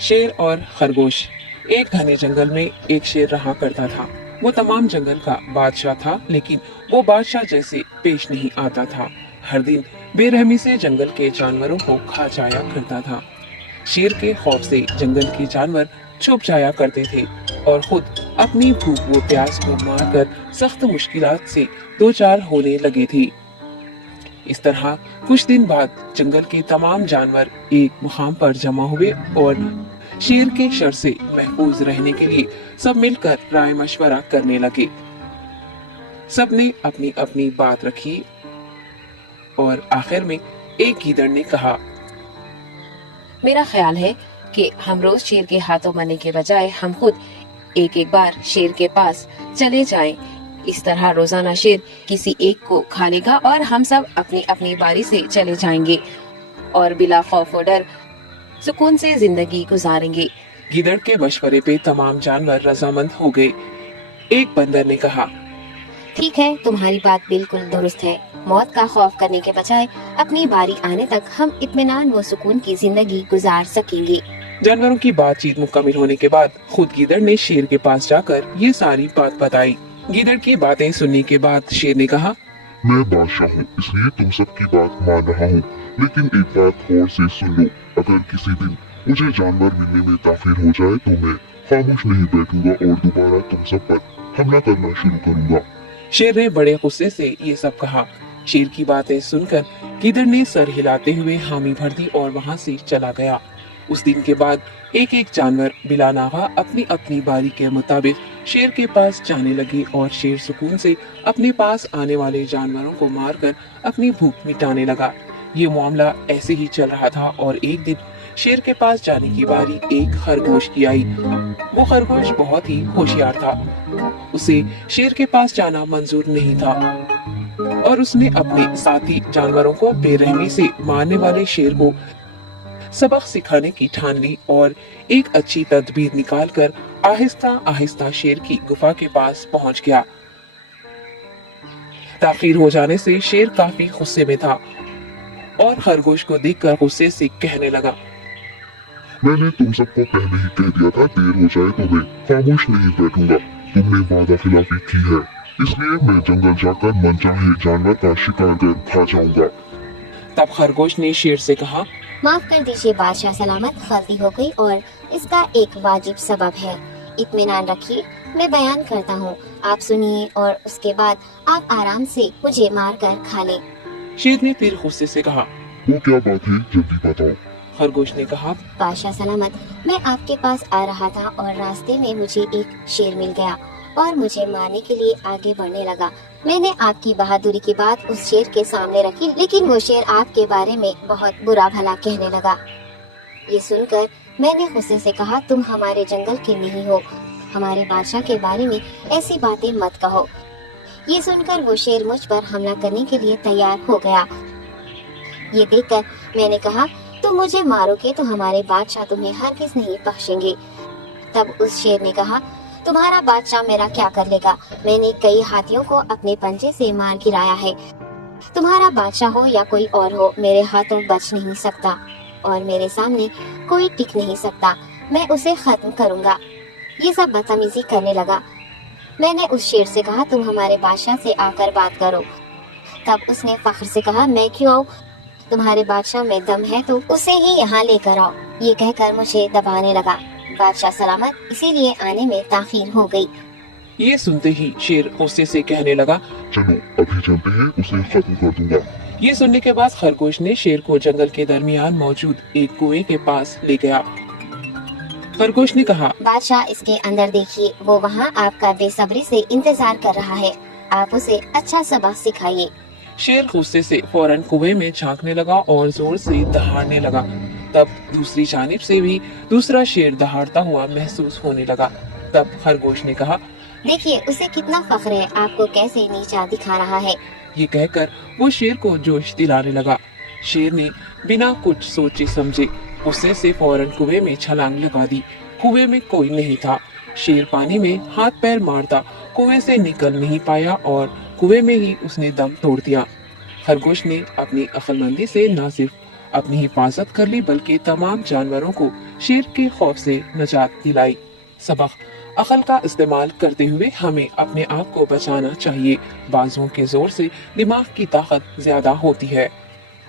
शेर और खरगोश। एक घने जंगल में एक शेर रहा करता था। वो तमाम जंगल का बादशाह था, लेकिन वो बादशाह जैसे पेश नहीं आता था। हर दिन बेरहमी से जंगल के जानवरों को खा जाया करता था। शेर के खौफ से जंगल के जानवर छुप जाया करते थे और खुद अपनी भूख व प्यास को मारकर सख्त मुश्किलात से दो चार होने लगे थे। इस तरह कुछ दिन बाद जंगल के तमाम जानवर एक मुकाम पर जमा हुए और शेर के शर से महफूज रहने के लिए सब मिलकर राय मशवरा करने लगे। सबने अपनी अपनी बात रखी और आखिर में एक गीदड़ ने कहा, मेरा ख्याल है कि हम रोज शेर के हाथों मरने के बजाय हम खुद एक एक बार शेर के पास चले जाएं। इस तरह रोजाना शेर किसी एक को खा लेगा और हम सब अपनी अपनी बारी से चले जाएंगे और बिला खौफ और डर सुकून से जिंदगी गुजारेंगे। गीदड़ के मशवरे पे तमाम जानवर रजामंद हो गए। एक बंदर ने कहा, ठीक है, तुम्हारी बात बिल्कुल दुरुस्त है। मौत का खौफ करने के बजाय अपनी बारी आने तक हम इत्मीनान व सुकून की जिंदगी गुजार सकेंगे। जानवरों की बातचीत मुकम्मल होने के बाद खुद गीदड़ ने शेर के पास जाकर ये सारी बात बताई। गीदड़ की बातें सुनने के बाद शेर ने कहा, मैं बादशाह हूँ, इसलिए तुम सबकी बात मान रहा हूँ, लेकिन एक बात गौर से सुन लो। अगर किसी दिन मुझे जानवर मिलने में ताखिर हो जाए तो मैं खामोश नहीं बैठूंगा और दोबारा तुम सब पर हमला करना शुरू करूंगा। शेर ने बड़े गुस्से से ये सब कहा। शेर की बातें सुनकर गीदड़ ने सर हिलाते हुए हामी भर दी और वहाँ से चला गया। उस दिन के बाद एक एक जानवर बिला नागा अपनी अपनी बारी के मुताबिक शेर के पास जाने लगे और शेर सुकून से अपने पास आने वाले जानवरों को मारकर अपनी भूख मिटाने लगा। ये मामला ऐसे ही चल रहा था और एक दिन शेर के पास जाने की बारी एक खरगोश की आई। वो खरगोश बहुत ही होशियार था। उसे शेर के पास जाना मंजूर नहीं था और उसने अपने साथी जानवरों को बेरहमी से मारने वाले शेर को सबक सिखाने की ठान ली और एक अच्छी तदबीर निकालकर आहिस्ता आहिस्ता शेर की गुफा के पास पहुंच गया। ताखीर हो जाने से शेर काफी गुस्से में था और खरगोश को देखकर गुस्से से कहने लगा, मैंने तुम सबको पहले ही कह दिया था, देर हो जाए तो मैं खामोश नहीं बैठूंगा। तुमने वादा खिलाफी की है, इसलिए मैं जंगल जाकर मनचाहे जानवर का शिकार कर खा जाऊंगा। तब खरगोश ने शेर से कहा, माफ कर दीजिए बादशाह, सलामत गलती हो गई और इसका एक वाजिब सबब है। इत्मीनान रखिए, मैं बयान करता हूँ, आप सुनिए और उसके बाद आप आराम से मुझे मार कर खा लें। शेर ने फिर गुस्से से कहा, वो क्या बात है, जल्दी बताओ। खरगोश ने कहा, बादशाह सलामत, मैं आपके पास आ रहा था और रास्ते में मुझे एक शेर मिल गया और मुझे मारने के लिए आगे बढ़ने लगा। मैंने आपकी बहादुरी की बात उस शेर के सामने रखी, लेकिन वो शेर आपके बारे में बहुत बुरा भला कहने लगा। ये सुनकर मैंने गुस्से से कहा, तुम हमारे जंगल के नहीं हो, हमारे बादशाह के बारे में ऐसी बातें मत कहो। ये सुनकर वो शेर मुझ पर हमला करने के लिए तैयार हो गया। ये देखकर मैंने कहा, तुम मुझे मारोगे तो हमारे बादशाह तुम्हें हरगिज नहीं बख्शेंगे। तब उस शेर ने कहा, तुम्हारा बादशाह मेरा क्या कर लेगा? मैंने कई हाथियों को अपने पंजे से मार गिराया है। तुम्हारा बादशाह हो या कोई और हो, मेरे हाथों बच नहीं सकता और मेरे सामने कोई टिक नहीं सकता। मैं उसे खत्म करूंगा। ये सब बदतमीजी करने लगा। मैंने उस शेर से कहा, तुम हमारे बादशाह से आकर बात करो। तब उसने फख्र से कहा, मैं क्यों आऊँ? तुम्हारे बादशाह में दम है तो उसे ही यहाँ लेकर आओ। ये कहकर मुझे दबाने लगा। बादशाह सलामत, इसीलिए आने में ताखीर हो गई। ये सुनते ही शेर गुस्से से कहने लगा, चलो अभी चलते हैं, उसे खत्म कर दूंगा। ये सुनने के बाद खरगोश ने शेर को जंगल के दरमियान मौजूद एक कुएं के पास ले गया। खरगोश ने कहा, बादशाह, इसके अंदर देखिए, वो वहाँ आपका बेसब्री से इंतजार कर रहा है। आप उसे अच्छा सबक सिखाइए। शेर गुस्से से फौरन कुएं में झांकने लगा और जोर से दहाड़ने लगा। तब दूसरी जानिब से भी दूसरा शेर दहाड़ता हुआ महसूस होने लगा। तब खरगोश ने कहा, देखिए उसे कितना फख्र है, आपको कैसे नीचा दिखा रहा है। ये कहकर वो शेर को जोश दिलाने लगा। शेर ने बिना कुछ सोचे समझे गुस्से से फौरन कुएं में छलांग लगा दी। कुएं में कोई नहीं था। शेर पानी में हाथ पैर मारता कुएं से निकल नहीं पाया और कुएं में ही उसने दम तोड़ दिया। खरगोश ने अपनी अक्लमंदी से न सिर्फ अपनी हिफाजत कर ली बल्कि तमाम जानवरों को शेर के खौफ से निजात दिलाई। सबक: अकल का इस्तेमाल करते हुए हमें अपने आप को बचाना चाहिए। बाजुओं के जोर से दिमाग की ताकत ज्यादा होती है।